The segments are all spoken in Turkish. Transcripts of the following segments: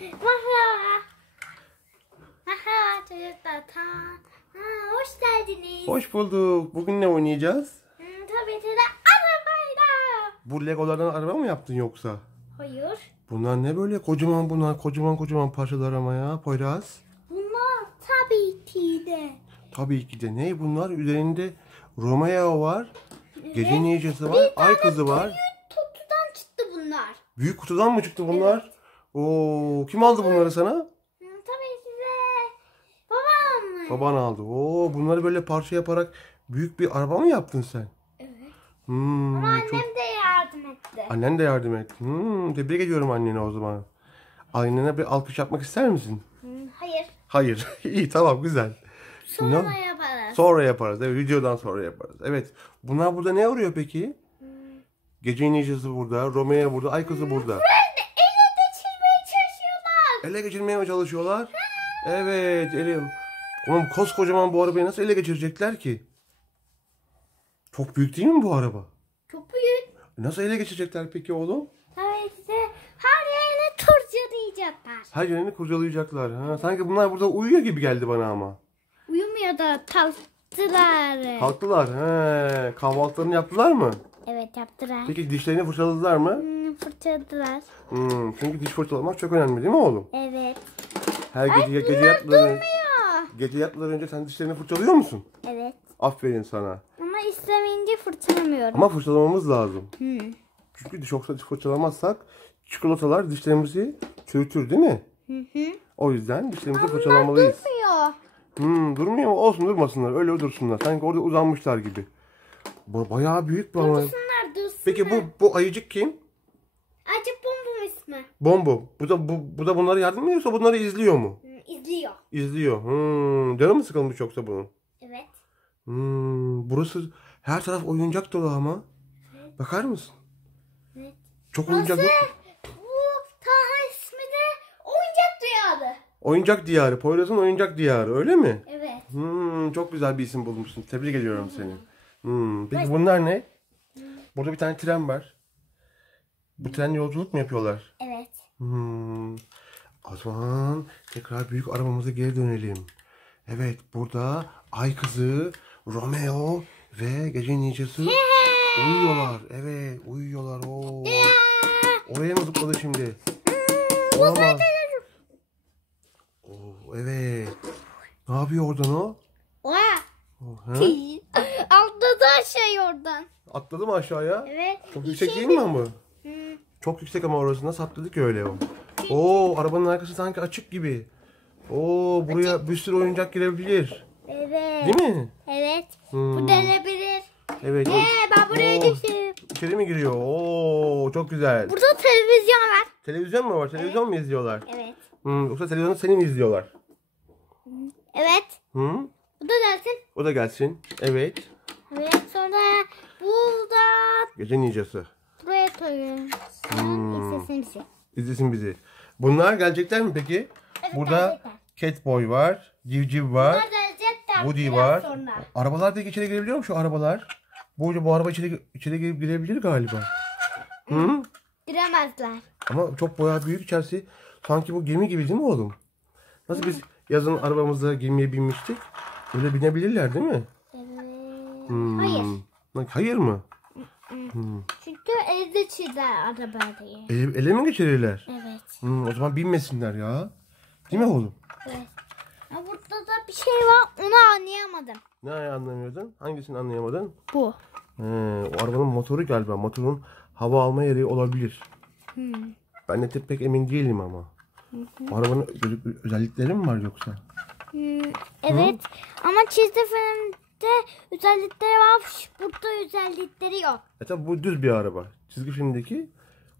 Merhaba. Merhaba çocuklar. Ta. Ha, hoş geldiniz. Hoş bulduk. Bugün ne oynayacağız? Hmm, tabii ki de arabayla. Bu legolardan araba mı yaptın yoksa? Hayır. Bunlar ne böyle kocaman bunlar kocaman kocaman parçalar ama ya Poyraz. Bunlar tabii ki de. Tabii ki de ne bunlar üzerinde Romeo var. Gece ninjası var. Ay kızı var. Büyük kutudan çıktı bunlar. Büyük kutudan mı çıktı bunlar? Oo kim aldı bunları sana? Hmm, tabii ki de. Babam. Baban aldı. Oo bunları böyle parça yaparak büyük bir araba mı yaptın sen? Evet. Hmm, Ama çok... annem de yardım etti. Annen de yardım etti. Hmm, tebrik ediyorum annene o zaman. Annene bir alkış yapmak ister misin? Hmm, hayır. Hayır. İyi tamam güzel. Sonra Ne? yaparız. Sonra yaparız. Evet, videodan sonra yaparız. Evet. Bunlar burada ne arıyor peki? Gece ninjası burada, Romeo burada, ay kızı burada. Böyle ele geçirmeye çalışıyorlar. Ele geçirmeye mi çalışıyorlar? Evet, ele. Oğlum koskocaman bu arabayı nasıl ele geçirecekler ki? Çok büyük değil mi bu araba? Çok büyük. Nasıl ele geçirecekler peki oğlum? De her yerine turcalayacaklar. Her yerini kurcalayacaklar. Ha, sanki bunlar burada uyuyor gibi geldi bana ama. Uyumuyor da kalktılar. Kalktılar. He, kahvaltılarını yaptılar mı? Evet yaptılar. Peki dişlerini fırçaladılar mı? Hmm, fırçaladılar. Hmm, çünkü diş fırçalamak çok önemli değil mi oğlum? Evet. Her gece gece yatmadan önce, gece yatmadan önce sen dişlerini fırçalıyor musun? Evet. Aferin sana. Ama istemeyince fırçalamıyorum. Ama fırçalamamız lazım. Hmm. Çünkü diş yoksa fırçalamazsak çikolatalar dişlerimizi çürütür değil mi? Hı hı. O yüzden dişlerimizi fırçalamalıyız. Durmuyor. Hmm, durmuyor mu? Olsun durmasınlar. Öyle dursunlar. Sanki orada uzanmışlar gibi. Bu bayağı büyük bu ama. Dursunlar dursunlar. Peki bu bu ayıcık kim? Acı bombum ismi. Bombo. Bu da bu, bu da bunlara yardım mı ediyor yoksa bunları izliyor mu? Hmm, izliyor. İzliyor. Hmm, canı mı sıkılmış yoksa bunun? Evet. Hmm, burası her taraf oyuncak dolu ama. Bakar mısın? Evet. Çok oyuncak yok. Bu Taha ismi de oyuncak duyarı. Oyuncak diyarı. Poyraz'ın oyuncak diyarı öyle mi? Evet. Hmm, çok güzel bir isim bulmuşsun. Tebrik ediyorum seni. Hmm, peki bunlar ne? Burada bir tane tren var. Bu trenle yolculuk mu yapıyorlar? Evet. Hmm. O zaman tekrar büyük arabamıza geri dönelim. Evet burada Ay Kızı, Romeo ve Gece Ninjası uyuyorlar. Evet uyuyorlar. Oo. Oraya mı zıpladı şimdi? Olamaz. Oo, evet. Ne yapıyor oradan o? Atladı aşağı oradan. Atladı mı aşağıya? Evet. Çok yüksek değil mi ama? Hmm. Çok yüksek ama orası nasıl atladı ki öyle o? Oo arabanın arkası sanki açık gibi. Oo buraya bir sürü oyuncak girebilir. Evet. Değil mi? Evet. Hmm. Bu denebilir. Evet. Ee, ben buraya düştüm. İçeri mi giriyor? Oo çok güzel. Burada televizyon var. Televizyon mu var? Televizyon mu izliyorlar? Evet. Hmm, yoksa televizyonu seni mi izliyorlar? Evet. Hı? Bu da dersin. O da gelsin. Evet. Evet. Sonra burada Gece ninjası. buraya koyuyorum. Hmm. İstesin bizi. İzlesin bizi. Bunlar gelecekler mi peki? Burada gelecekler. Catboy var. Civciv var. Woody var. Sonra. Arabalar da içeri girebiliyor mu şu arabalar? Bu, bu araba içeri, içeri girip girebilir galiba. Hı? Giremezler. Ama çok bayağı büyük içerisi. Sanki bu gemi gibi değil mi oğlum? Nasıl biz yazın arabamızda gemiye binmiştik? Öyle binebilirler değil mi? Evet. Hmm. Hayır. Bak, Hayır mı? Çünkü evde çizer arabayı. Ele, ele mi geçirirler? Evet. Hmm, o zaman binmesinler ya. Değil mi oğlum? Evet. Ya burada da bir şey var. Onu anlayamadım. Ne anlamıyordun? Hangisini anlayamadın? Bu. He, o arabanın motoru galiba. Motorun hava alma yeri olabilir. Hmm. Ben de pek emin değilim ama. O arabanın özellikleri mi var yoksa? Hmm, evet. Ama çizgi filmde özellikleri var. Burada özellikleri yok. E tabi bu düz bir araba. Çizgi filmdeki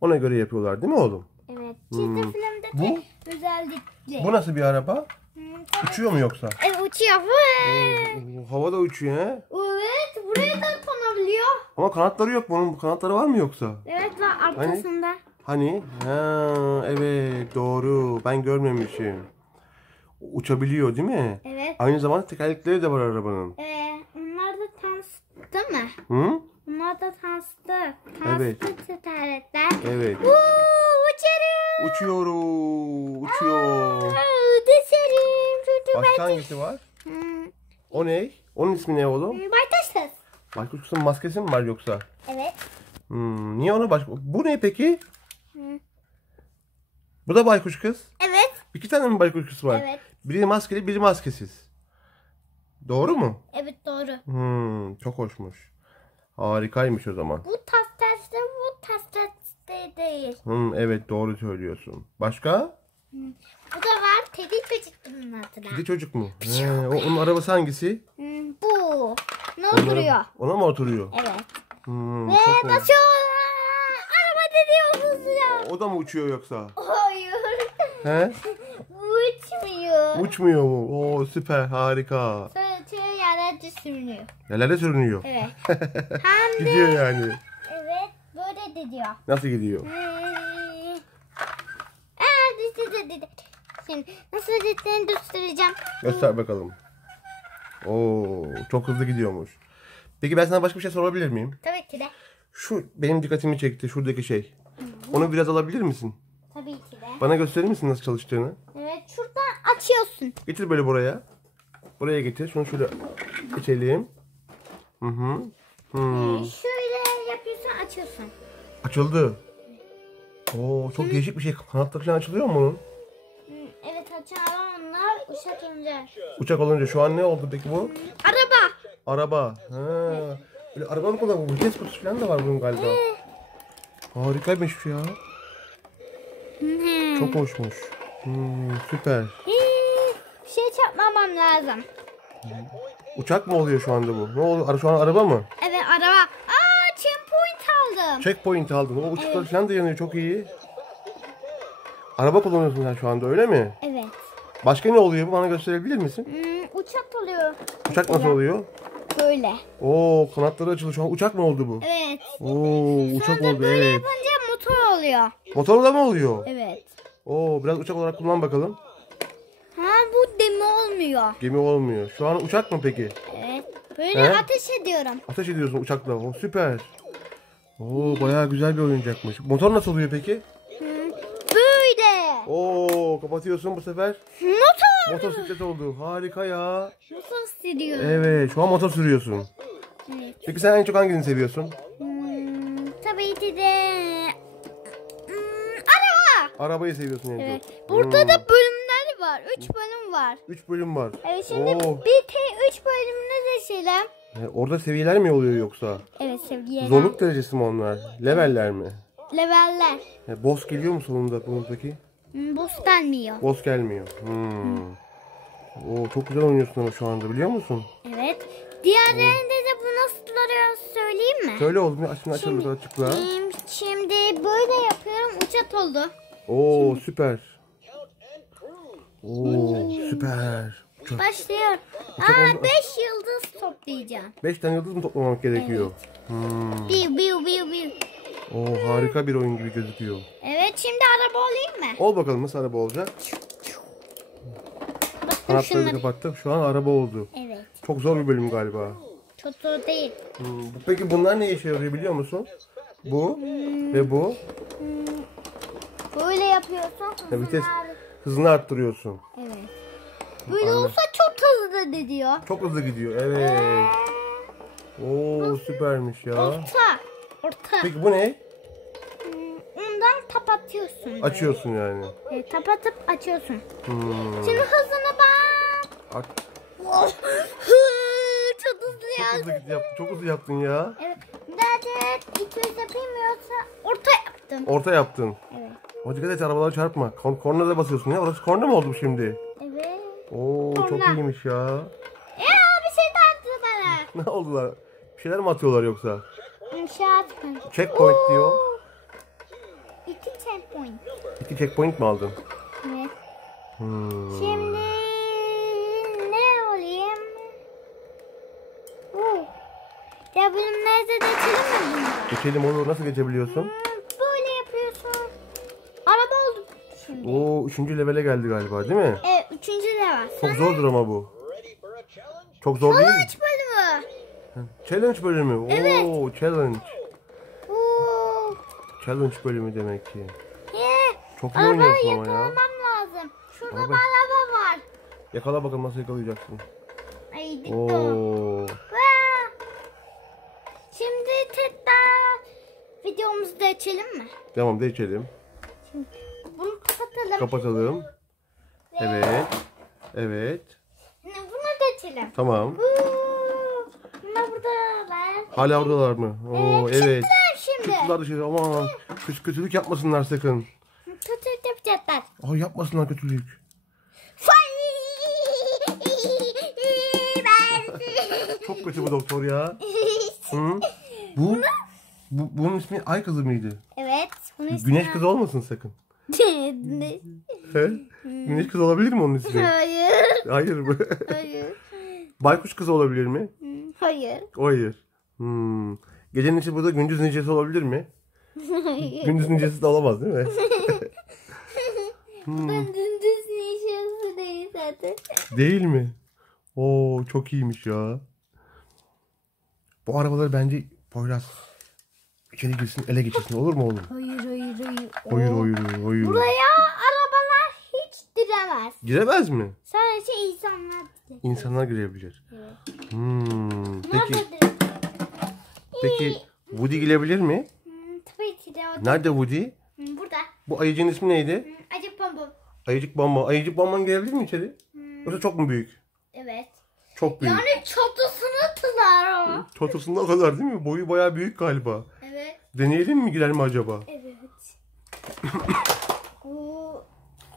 ona göre yapıyorlar değil mi oğlum? Evet. Çizgi filmde de Bu? özellikli. Bu nasıl bir araba? Hmm, tabii. Uçuyor mu yoksa? Evet uçuyor. Oo, havada uçuyor he. Evet. Buraya da konabiliyor. Ama kanatları yok bunun. Kanatları var mı yoksa? Evet var arkasında. Hani? Ha, evet doğru. Ben görmemişim. Uçabiliyor değil mi? Evet. Aynı zamanda tekerlekleri de var arabanın. Ee, onlar da tanıştı mı? Hı? Onlar da tanıştı. Evet. Tanıştı tekerlekler. Evet. Uuu uçarım. Uçuyorum. Uçuyor. Düşerim. Çocuğum Başka hangisi var? Hmm, O ne? Onun ismi ne oğlum? Baytaşız. Baykuş kızın maskesi mi var yoksa? Evet. Hmm, niye ona baş... Bu ne peki? Hı. Bu da baykuş kız. Evet. İki tane mi baykuş kız var? Evet. Biri maskeli, biri maskesiz. Doğru mu? Evet doğru. Hmm, çok hoşmuş. Harikaymış o zaman. Bu tas teste bu tas teste değil. Hmm, evet doğru söylüyorsun. Başka? Bu da var. Teddy çocukluğunun adına. Kedi çocuk mu? He, o, onun arabası hangisi? Hmm, bu. Ne Ona- oturuyor? Ona mı oturuyor? Evet. Hmm, Ve çok hoş. nasıl araba dediğimiz ya. O da mı uçuyor yoksa? Hayır. He? Uçmuyor. Uçmuyor mu? Oo süper harika. Sadece yerlerde sürünüyor. Yerlerde sürünüyor. Evet. Hem de Gidiyor yani. evet böyle de diyor. Nasıl gidiyor? Hmm. Aa, düştü, düştü. Şimdi nasıl cidden göstereceğim. Göster bakalım. Oo çok hızlı gidiyormuş. Peki ben sana başka bir şey sorabilir miyim? Tabii ki de. Şu benim dikkatimi çekti şuradaki şey. Onu biraz alabilir misin? Tabii ki de. Bana gösterir misin nasıl çalıştığını? Açıyorsun. Getir böyle buraya. Buraya getir. Şunu şöyle geçelim. Hı hı. Hmm. Şöyle yapıyorsun açıyorsun. Açıldı. Oo çok değişik bir şey. Kanatları falan açılıyor mu bunun? Evet açalım onlar uşak ince. Uçak olunca şu an ne oldu peki bu? Araba. Araba. Ha. Böyle araba mı kullanıyor? Vites kutusu falan da var bunun galiba. Harikaymış ya. Hmm. Çok hoşmuş. Hmm, süper. Şey çarpmamam lazım. Uçak mı oluyor şu anda bu? Ne oluyor? Şu an araba mı? Evet araba. Aa checkpoint aldım. Checkpoint aldın. O ışıklar falan da yanıyor. Çok iyi. Araba kullanıyorsun sen şu anda öyle mi? Evet. Başka ne oluyor bu? Bana gösterebilir misin? Hmm, uçak oluyor. Uçak nasıl oluyor? Böyle. Oo kanatları açıldı. Şu an uçak mı oldu bu? Evet. Oo uçak Sonra oldu böyle evet. yapınca motor oluyor. Motorla da mı oluyor? Evet. Oo biraz uçak olarak kullan bakalım. Olmuyor. Gemi olmuyor. Şu an uçak mı peki? Evet. Böyle He? ateş ediyorum. Ateş ediyorsun uçakla. O süper. Oo bayağı güzel bir oyuncakmış. Motor nasıl oluyor peki? Böyle. Oo kapatıyorsun bu sefer. Motor. Motosiklet oldu. Harika ya. Motor sürüyor. Evet şu an motor sürüyorsun. Evet. Peki sen en çok hangisini seviyorsun? Hmm, tabii ki de hmm, araba. Arabayı seviyorsun en Evet. çok. Burada Hmm. da bölümler var. Üç bölüm var. Üç bölüm var. Evet şimdi Oo. bir te üç bölümüne geçelim. E, Orada seviyeler mi oluyor yoksa? Evet seviyeler. Zorluk derecesi mi onlar? Leveller mi? Leveller. E, boss geliyor mu sonunda bundaki? Hmm, boss gelmiyor. Boss gelmiyor. Hmm. Oo, çok güzel oynuyorsun ama şu anda biliyor musun? Evet. Diğerlerinde de bu nasıl oluyor söyleyeyim mi? Söyle oğlum açın açalım açıkla. Hmm, Şimdi böyle yapıyorum uçak oldu. Oo süper. Oo süper. Çok. Başlıyor. Uçak Aa oldu. 5 yıldız toplayacağım. Beş tane yıldız mı toplamak gerekiyor? Hmm. Biu biu biu biu. Oo harika bir oyun gibi gözüküyor. Evet şimdi araba olayım mı? Ol bakalım nasıl araba olacak? Bakın Kanatları şunları. kapattık. Şu an araba oldu. Evet. Çok zor bir bölüm galiba. Çok zor değil. Hmm, Peki bunlar ne işe yarıyor biliyor musun? Bu ve bu. Böyle yapıyorsun. Ya vites hızını arttırıyorsun. Evet. Böyle olsa çok hızlı da diyor. Çok hızlı gidiyor. Evet. Oo süpermiş ya. Orta. Orta. Peki bu ne? Hmm, Ondan kapatıyorsun. böyle. Açıyorsun yani. Evet, kapatıp açıyorsun. Hmm. Şimdi hızına bak. Aç. çok hızlı Çok ya. hızlı yap- çok hızlı yaptın ya. Evet. Zaten iki yüz yapayım yoksa orta yaptım. Orta yaptın. Evet. O dikkat et arabalara çarpma. Kon korna da basıyorsun ya. Orası korna mı oldu şimdi? Oo çok Korna. iyiymiş ya. Ya bir şey de attı bana. Ne oldular? Bir şeyler mi atıyorlar yoksa? İnşaat. Checkpoint diyor. İki checkpoint. İki checkpoint mi aldın? Evet. Hmm. Şimdi ne olayım? Oo. Ya bölümlerde de mı bunu? Geçelim olur. Nasıl geçebiliyorsun? Hmm, Böyle yapıyorsun. Araba oldu şimdi. Oo üçüncü levele geldi galiba değil mi? Evet. Çok zordur ama bu. Çok zor değil mi? Üç bölümü. Challenge bölümü. Oo challenge. Oo. Challenge bölümü demek ki. Yeah. Çok iyi Arabayı oynuyorsun ama ya. yakalamam lazım. Şurada Araba- bir araba var. Yakala bakalım nasıl yakalayacaksın. Ay o. Oo. Şimdi tekrar videomuzu da açalım mı? Tamam da içelim. Bunu kapatalım. Kapatalım. Evet. Evet. Bunu açalım. Tamam. Bunlar buradalar. Hala oradalar mı? Oo evet. Çıktılar şimdi. Çıktılar dışarı aman. Kötü, kötülük yapmasınlar sakın. Kötü yapacaklar. Ay yapmasınlar kötülük. Çok kötü bu doktor ya. Hı? Bu, bu bunun ismi Ay kızı mıydı? Evet. Bunu Güneş kızı olmasın sakın. He? Güneş kızı olabilir mi onun ismi? Hayır. Hayır mı? Hayır. Baykuş kızı olabilir mi? Hayır. Hayır. Hmm. Gecenin içi burada gündüz nicesi olabilir mi? Hayır. Gündüz nicesi de olamaz değil mi? Ben dündüz nişansı değil zaten. Değil mi? Oo çok iyiymiş ya. Bu arabaları bence Poyraz içeri girsin ele geçirsin olur mu oğlum? Hayır hayır hayır. Hayır hayır hayır. Buraya giremez. Giremez mi? Sadece insanlar. İnsanlar girebilir. Evet. Hmm. Peki peki Woody girebilir mi? Hmm, tabii ki de o. Nerede Woody? Hmm, Burada. Bu ayıcın ismi neydi? Hmm, Acı bambam. Ayıcık Bamba. Ayıcık Bamban girebilir mi içeri? Hmm, Yoksa çok mu büyük? evet. Çok büyük. Yani çatısını tılar o. Çatısında o kadar değil mi? Boyu bayağı büyük galiba. Evet. Deneyelim mi girer mi acaba? Evet.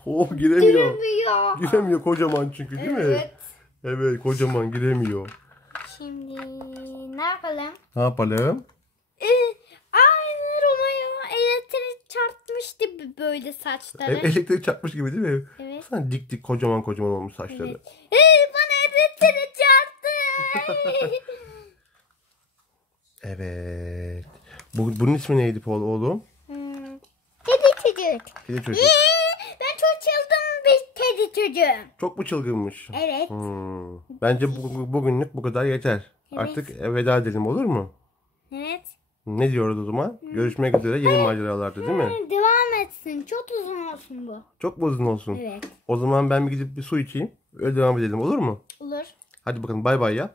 Oh giremiyor. giremiyor. Giremiyor kocaman çünkü değil mi? Evet. Evet kocaman giremiyor. Şimdi ne yapalım? Ne yapalım? Ee, aynı Romeo elektrik çarpmıştı b- böyle saçları. E- elektrik çarpmış gibi değil mi? Evet. Sen dik dik kocaman kocaman olmuş saçları. Evet. Ee, bana elektrik çarptı. Evet. Bu, bunun ismi neydi Paul oğlum? hmm. Teddy çocuk. Kedi çocuk. Ee, ben çok çıldım bir teddy çocuğum. Çok mu çılgınmış? Evet. Hmm. Bence bu, bugünlük bu kadar yeter. Evet. Artık veda edelim olur mu? Evet. Ne diyoruz o zaman? Görüşmek üzere yeni maceralarda değil mi? Hmm, Devam etsin. Çok uzun olsun bu. Çok mu uzun olsun? Evet. O zaman ben bir gidip bir su içeyim. Öyle devam edelim olur mu? Olur. Hadi bakalım bay bay ya.